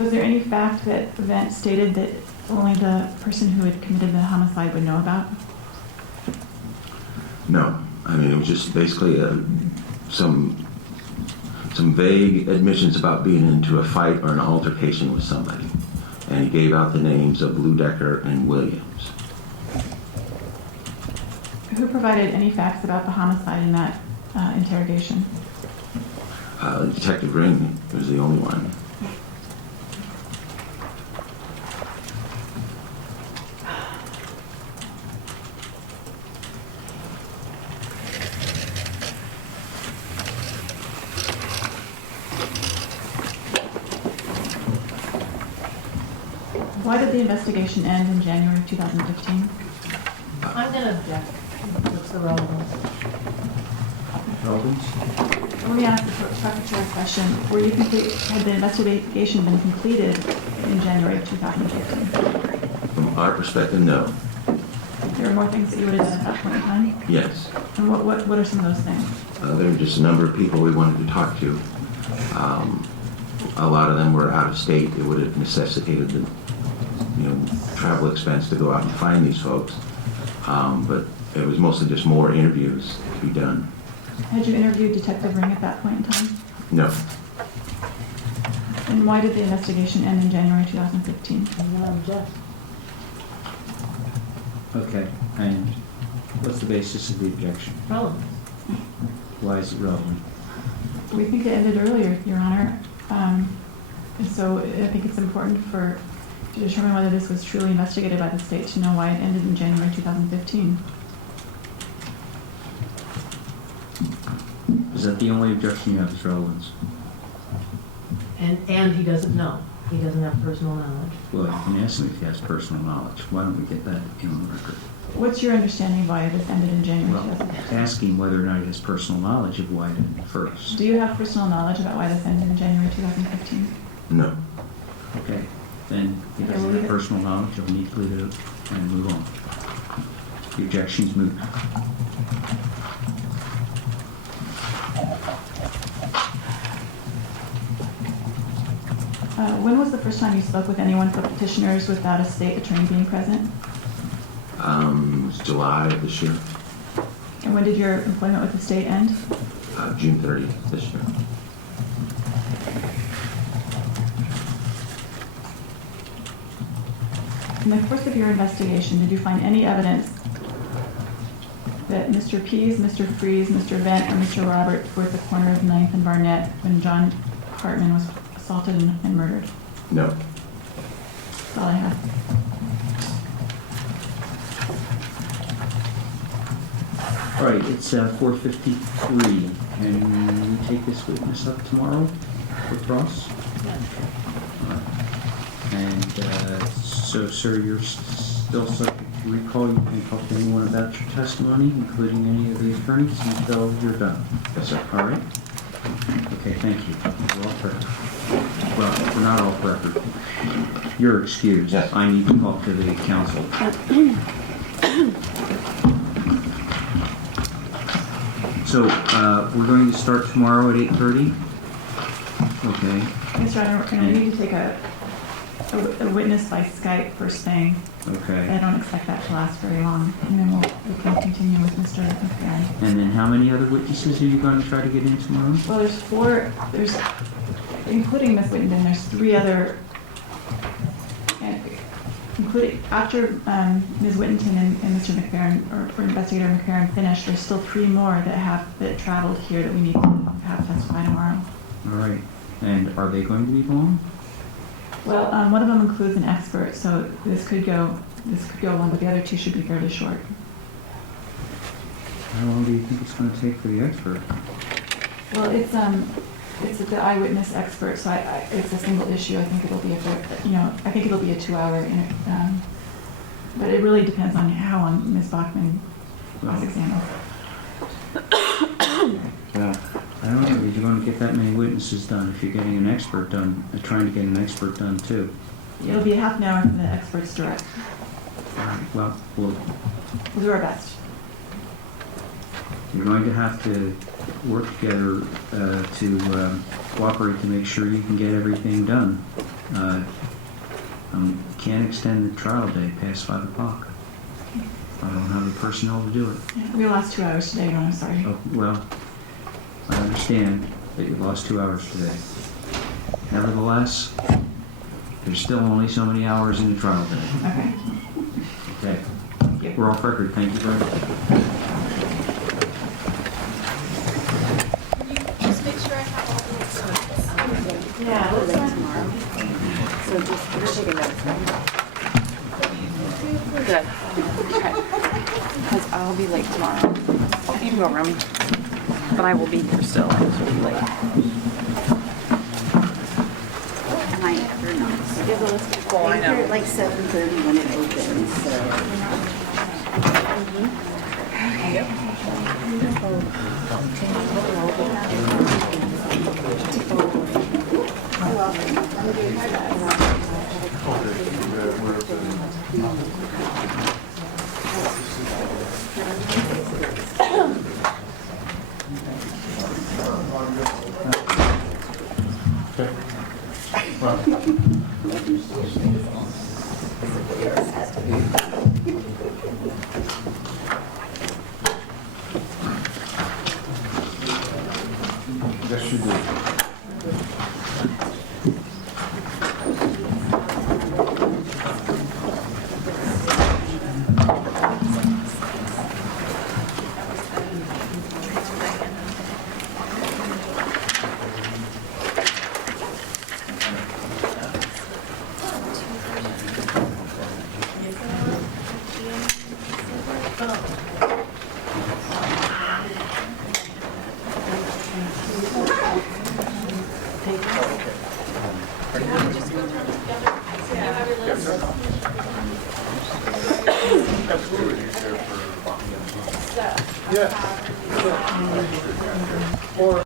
Was there any fact that the event stated that only the person who had committed the homicide would know about? No. I mean, it was just basically some vague admissions about being into a fight or an altercation with somebody. And he gave out the names of Ludecker and Williams. Who provided any facts about the homicide in that interrogation? Detective Ring was the only one. Why did the investigation end in January 2015? I'm going to object. What's the relevance? Relevance? Let me ask the preparatory question. Had the investigation been completed in January of 2015? From our perspective, no. There were more things that you would have done at that point in time? Yes. And what are some of those things? There were just a number of people we wanted to talk to. A lot of them were out of state. It would have necessitated the travel expense to go out and find these folks. But it was mostly just more interviews to be done. Had you interviewed Detective Ring at that point in time? No. And why did the investigation end in January 2015? I'm going to object. Okay, and what's the basis of the objection? Relevance. Why is it relevant? We think it ended earlier, Your Honor. And so I think it's important to determine whether this was truly investigated by the state to know why it ended in January 2015. Is that the only objection you have is relevance? And he doesn't know. He doesn't have personal knowledge. Well, you can ask him if he has personal knowledge. Why don't we get that in the record? What's your understanding of why this ended in January Well, 2015? ask him whether or not he has personal knowledge of why it ended first. Do you have personal knowledge about why this ended in January 2015? No. Okay, then he Okay, doesn't we'll have leave it. personal knowledge, you'll need to leave it and move on. The objection's moved. When was the first time you spoke with anyone for petitioners without a state attorney being present? It was July of this year, And when did your employment with the state end? June 30th this year. In the course of your investigation, did you find any evidence that Mr. Pease, Mr. Freeze, Mr. Vent, or Mr. Roberts were at the corner of 9th and Barnett when John Hartman was assaulted and murdered? No. That's all I have. All right, it's 4:53. Can we take this witness up tomorrow for cross? All right. And so, sir, you're still subject to recall. You can talk to anyone about your testimony, including any of the attorneys, until you're done. Yes, sir. All right? Okay, thank you. We're all record. Well, we're not all record. You're excused. Yes. I need to talk to the council. So, we're going to start tomorrow at 8:30? Okay, Mr. Honor, we're going to need to take a witness by Skype first thing. I okay. don't expect that to last very long. And then we can continue with Mr. McPherron. And then how many other witnesses are you going to try to get in tomorrow? Well, there's, including Ms. Whittington, there's 3 other, including, after Ms. Whittington and Mr. McPherron, or Investigator McPherron finished, there's still 3 more that traveled here that we need to have testify tomorrow. All right. And are they going to be long? Well, one of them includes an expert, so this could go long, but the other 2 should be fairly short. How long do you think it's going to take for the expert? Well, it's the eyewitness expert, so it's a single issue. I think it'll be I think it'll be a 2-hour, but it really depends on how long Ms. Bachman cross-examines. Well, I don't know if you're going to get that many witnesses done if you're getting an expert done, trying to get an expert done too. It'll be a half an hour from the expert's direct. All right, well, We'll do our best. you're going to have to work together to cooperate to make sure you can get everything done. Can't extend the trial day past 5 o'clock. I don't have the personnel to do it. Yeah, we lost 2 hours today, I'm sorry. Oh, well, I understand that you lost 2 hours today. Nevertheless, there's still only so many hours in the trial day. Okay. Okay. Thank you. We're off record. Thank you very much. Just make sure I have all the Yeah, we're late tomorrow. So just, we're taking notes. We're good. Okay. Because I'll be late tomorrow. You can go around me. But I will be here still. I will be late. Night after night. Well, I know. At like 7:30 when it opens, so. Yes, you do. Yeah. Or